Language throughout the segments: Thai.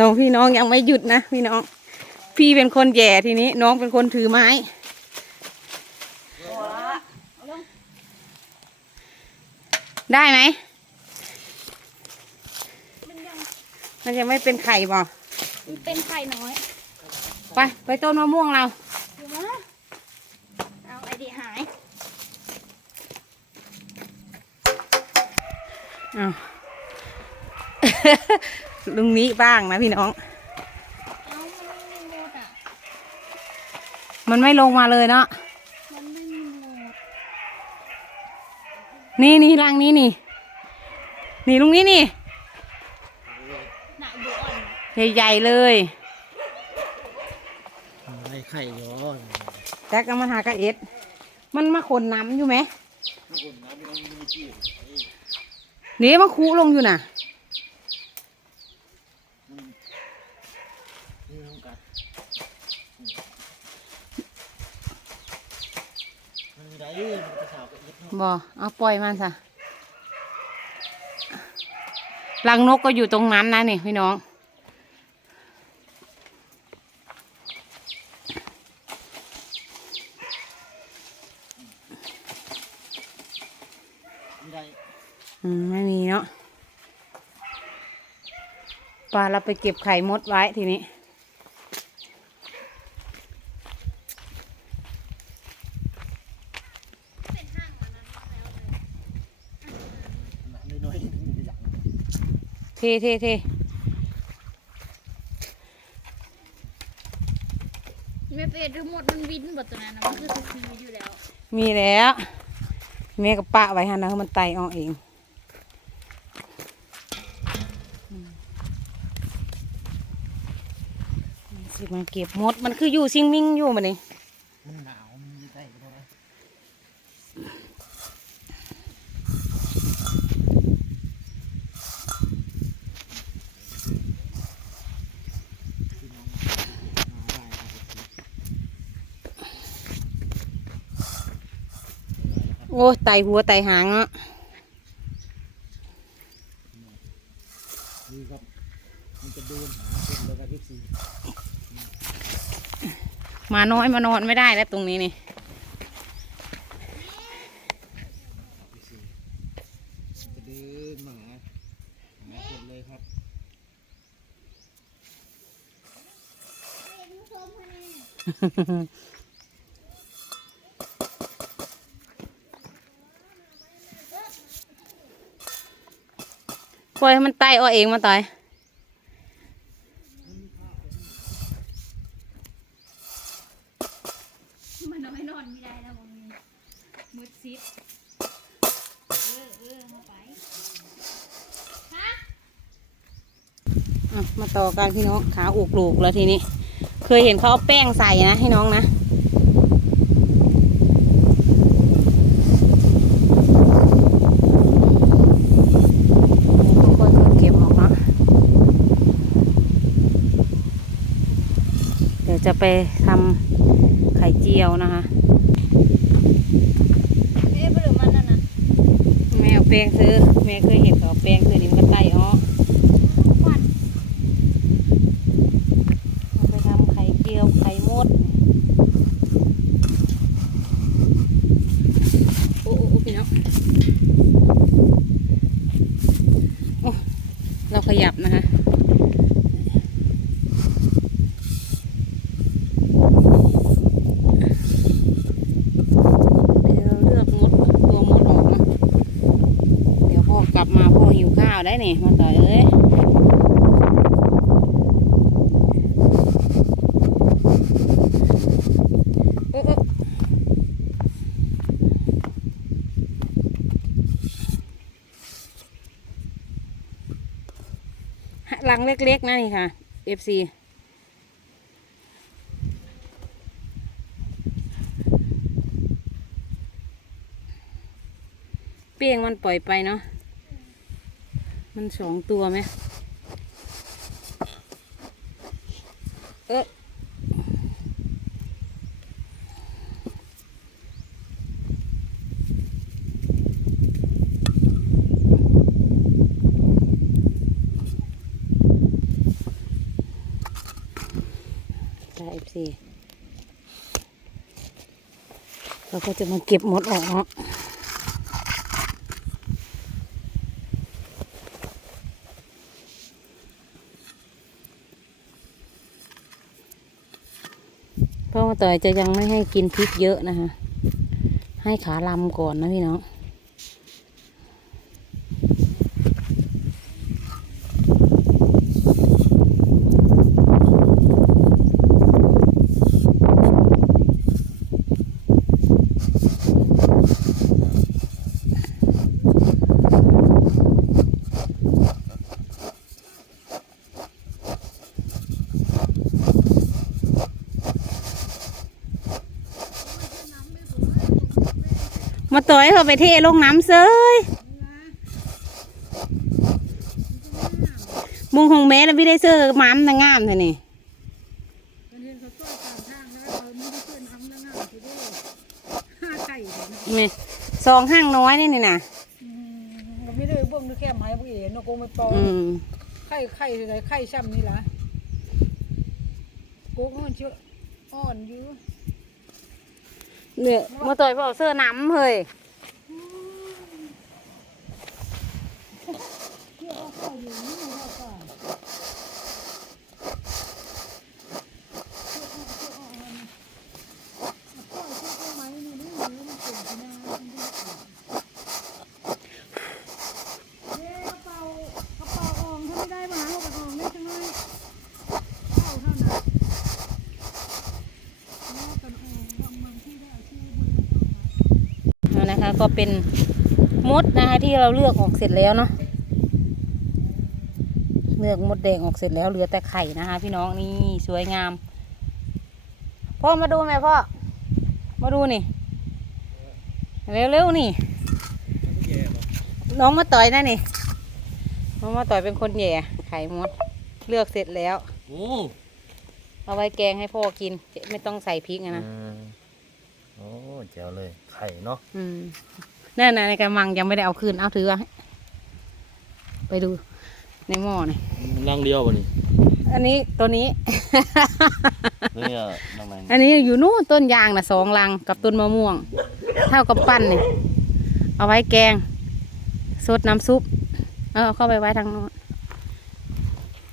สองพี่น้องยังไม่หยุดนะพี่น้อง พี่เป็นคนแย่ทีนี้ น้องเป็นคนถือไม้ ได้ไหม มันยังมันยังไม่เป็นไข่บ่มันเป็นไข่น้อยไป ไปต้นมะม่วงเรา เดี๋ยวนะเอาไอเดียหาย อ้าว ลุงนี้บ้างนะพี่น้องเอามันไม่มีโหมดอะมันไม่ลงมาเลยเนาะมันไม่มีโหมดนี่นี่รังนี้นี่ นี่ลุงนี้นี่หนักดูอ่อนใหญ่ๆเลยอะไรไข่ย้อนแจ็คก็มาหากระเอ็ด มันมาขนน้ำอยู่ไหมนี่มาคูลงอยู่น่ะ นี่ต้องกัด มันมีได้มันกระสาวกับยิบเนาะบอเอาปล่อยมันซะรังนกก็อยู่ตรงนั้นนะนี่พี่น้อง มีได้อืมไม่มีเนาะปลาเราไปเก็บไข่มดไว้ทีนี้ห้างมันนั้นแล้วเลย หนักน้อยๆนี่มีหลัง เทเทเทไม่เป็นทั้งหมดมันวินหมดตัวนั้นนะมันคือสกีอยู่แล้ว มีแล้วแม่ก็ปะไว้ฮะนะให้มันไตออกเองอืมสิมาเก็บมดมันคืออยู่ซิงมิงอยู่มันนี่มันหนาวมันมีได้ก็ได้พี่น้องมาได้ครับ โอ้ยไตหัวไตหางอะนี่ครับ มันจะเดินหาคนเลยครับพี่ซีมาน้อยมานอนไม่ได้แล้วตรงนี้นี่พี่ซีจะเดินมาหาหาคนเลยครับ ปล่อยให้มันไตออกเองมาต่อยมันเอาไม่นอนไม่ได้แล้วมันมืดซิดเออเออมาไปฮะอะมาต่อกันพี่น้องขาอุกลูกแล้วทีนี้ เคยเห็นเขาเอาแป้งใส่นะให้น้องนะค่อยๆเก็บออกเนาะเดี๋ยว จะไปทำไข่เจียวนะคะเอ๊ะหรือมันนั่นนะแม่เอาแป้งซื้อแม่เคยเห็นเขาเอาแป้งซื้อนี่มันก็ไต่ออกควันเอาไปทำไข่เจียวไข่มดโอ้โอ้โอ้พี่น้องโอ้เราขยับนะคะเดี๋ยวเลือกมดตัวมดออกนะเดี๋ยวพ่อกลับมาพ่อหิวข้าว ได้นี่มาต่อยเอ้ยโอ้โอ้ลังเล็กๆนะนี่ค่ะ FC เปียงมันปล่อยไปเนาะ มันสองตัวไหมเออค่ะเอฟซีเราก็จะมาเก็บหมดออก เพราะว่าต่อยจะยังไม่ให้กินพริกเยอะนะคะ ให้ขาลำก่อนนะพี่น้อง มาต่อยเขาไปเทลงน้ำเซยมุงของแม่แล้วไม่ได้เสื้อมันนะงามเท่านี่มันเห็นเขาตัวตามทางแล้วเขาไม่ได้เพื่อนทำแล้วงามทีเดียวห้าไก่เลยนะนี่ซองห้างน้อยนี่นี่นะก็ไม่ได้เบิ่งนึกแค่ไม้พวกเอ๋นกงไม่ปองอืมไข่ไข่อะไรไข่ซ้ำนี่ล่ะโกกมันเชื่ออ่อนอยู่ เนี่ยมาต่อยบอาเสื้อน้ำเฮ้ย เชื่อว่าไข่อยู่นี่ไม่ได้ ก่อนเอาเอานะคะก็เป็นมดนะคะที่เราเลือกออกเสร็จแล้วเนาะเลือกมดแดงออกเสร็จแล้วเหลือแต่ไข่นะคะ พี่น้องนี่สวยงาม พ่อมาดูไหมพ่อ มาดูนี่ เร็วๆนี่แย่บ่น้องมาต่อยนะนี่ น้องมาต่อยเป็นคนแหย่ไข่มด เลือกเสร็จแล้วโอ้เอาไว้แกงให้พ่อกิน ไม่ต้องใส่พริกอะนะ โอ้เจ๋วเลย ไข่เนาะอืมนั่นนะในกระมังยังไม่ได้เอาคืนเอาถือไว้ไปดูในหม้อหน่อยนั่งเดียวบ่นี่อันนี้ตัวนี้ นี่อะนั่งไหนอันนี้อยู่นู่นต้นยางนะสองลังกับต้นมะม่วง เท่ากับปั้นนี่เอาไว้แกงสดน้ำซุป เออเอาเข้าไปไว้ทางโน้น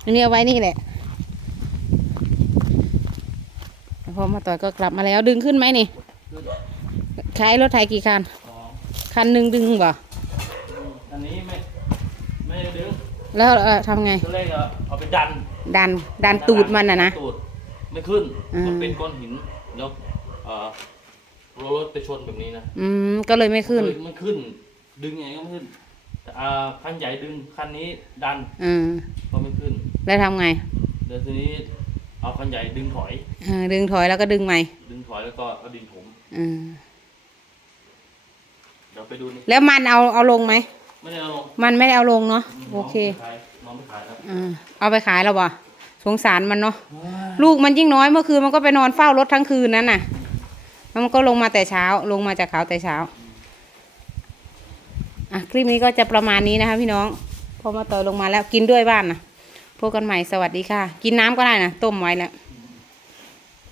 อันนี้เอาไว้นี่แหละพอมาต่อยก็กลับมาแล้วดึงขึ้นไหมนี่ ใช้รถไถกี่คัน สองคันหนึ่งดึงบ่อันนี้ไม่ไม่ได้ดึงแล้วเออทำไง ตัวเลขอะเอาไปดันดันดันตูดมันนะนะ ตูดไม่ขึ้นอืมมันเป็นก้อนหินแล้วเอ่อรถไปชนแบบนี้นะอืมก็เลยไม่ขึ้นเฮ้ยมันขึ้น ดึงยังไงก็ไม่ขึ้นแต่อ่าคันใหญ่ดึงคันนี้ดันอืมก็ไม่ขึ้นแล้วทำไงเดี๋ยวทีนี้เอาคันใหญ่ดึงถอย เออดึงถอยแล้วก็ดึงใหม่ดึงถอยแล้วก็เอาดินถมอืมเดี๋ยวไปดูนี่แล้วมันเอาเอาลงไหม ไม่ได้เอาลงมันไม่ได้เอาลงเนาะมโอเคน้องไม่ขายน้องไม่ขายแล้วอ่าเอาไปขายแล้วบ่สงสารมันเนาะ ลูกมันยิ่งน้อยเมื่อคืนมันก็ไปนอนเฝ้ารถทั้งคืนนั้นน่ะแล้วมันก็ลงมาแต่เช้า ลงมาจากเขาแต่เช้า อะ คลิปนี้ก็จะประมาณนี้นะคะพี่น้อง พอมาต่อยลงมาแล้วกินด้วยบ้านนะพบกันใหม่สวัสดีค่ะ กินน้ำก็ได้นะต้มไว้แล้ว